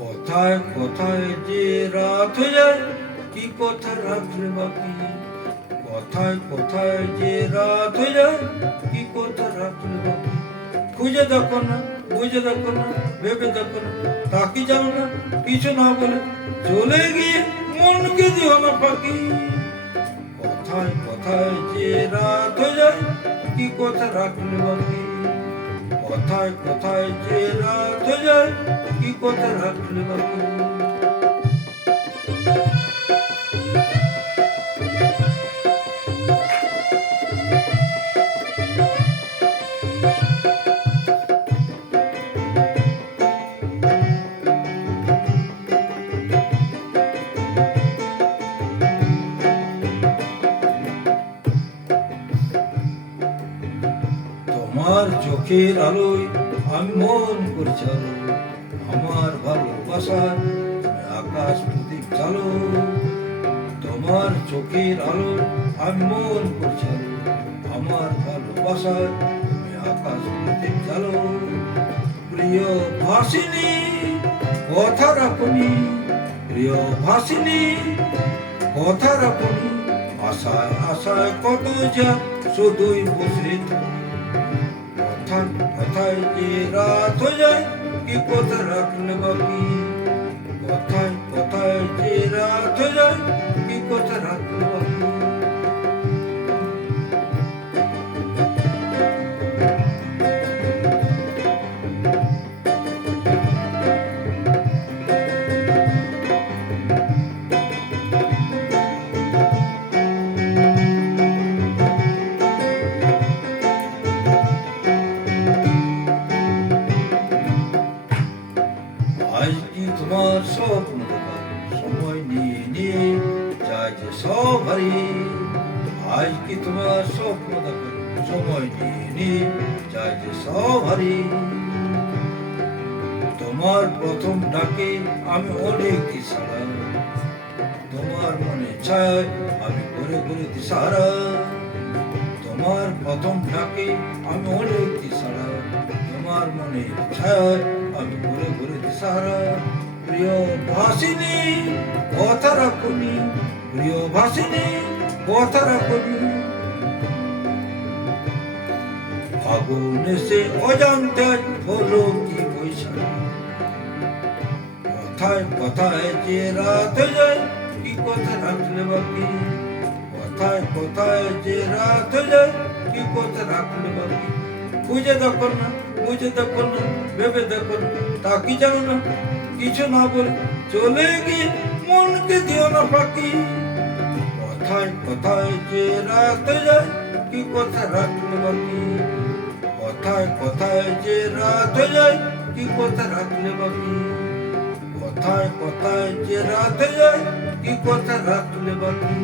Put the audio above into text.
কোথায় কোথায় যে রাত হয়ে যায়, কি কথা রাখলে বাকি। কোথায় কোথায় যে রাত হয়ে যায়, কি কথা রাখলে বাকি। খুঁজে দেখো না, বুঝে দেখো না, ভেবে দেখো না, তাকি যাও না, কিছু না বলে চলে গিয়ে মনকে দিও না ফাঁকি। কোথায় কোথায় যে রাত হয়ে যায়, কি কথা রাখলে বাকি। কোথায় কোথায় যে রাত হয়ে যায়, কি কথা রাখলে বাকি। তোমার চোখের আলোয় আমি মন করছি আলো, আমার ভালোবাসার তুমি আকাশ প্রদীপ চালো। তোমার চোখের আলোয় আমি মন করছি আলো, আমার ভালোবাসার তুমি আকাশ প্রদীপ চালো। প্রিয় ভাসিনী কথা রাখুনি, প্রিয় ভাসিনী কথা রাখুনি। আশায় আশায় কত যা শুধুই বসে থাকি। কোথায় কোথায় যে রাত হয়ে যায়, কি কথা রাখলে বাকি। কোথায় কোথায় যে রাত হয়ে যায়, কি কথা রাখলে বাকি। আজ কি তোমার স্বপ্ন দেখার সময় নিয়ে নিয়ে যায় যে সব হারিয়ে। আজ কি তোমার স্বপ্ন দেখার সময় নিয়ে নিয়ে যায় যে সব হারিয়ে। তোমার প্রথম ডাকে আমি অনেক ইশারা, তোমার মনে ছায় আমি ঘুরে ঘুরে দিশারা। তোমার প্রথম ডাকে আমি অনেক ইশারা, তোমার মনে ছায় আমি ঘুরে ঘুরে দিশারা। প্রিয় ভাসিনী কথা রাখুনি, প্রিয় ভাসিনী কথা রাখুনি। আগুন এসে অজান্তে হলো কি বৈশাখী। কোথায় কোথায় যে রাত হয়ে যায়, কি কথা রাখলে বাকি। কোথায় কোথায় যে রাত হয়ে যায়, কি কথা রাখলে বাকি। খুঁজে দেখো না, বুঝে দেখো না, ভেবে দেখো না, তাকি জানো না, কিছু না বলে চলে গিয়ে মনকে দিও না ফাঁকি। কোথায় কোথায় যে রাত হয়ে যায়, কি কথা রাখলে বাকি। কোথায় কোথায় যে রাত হয়ে যায়, কি কথা রাখলে বাকি। কোথায় কোথায় যে রাত হয়ে যায়, কি কথা রাখলে বাকি।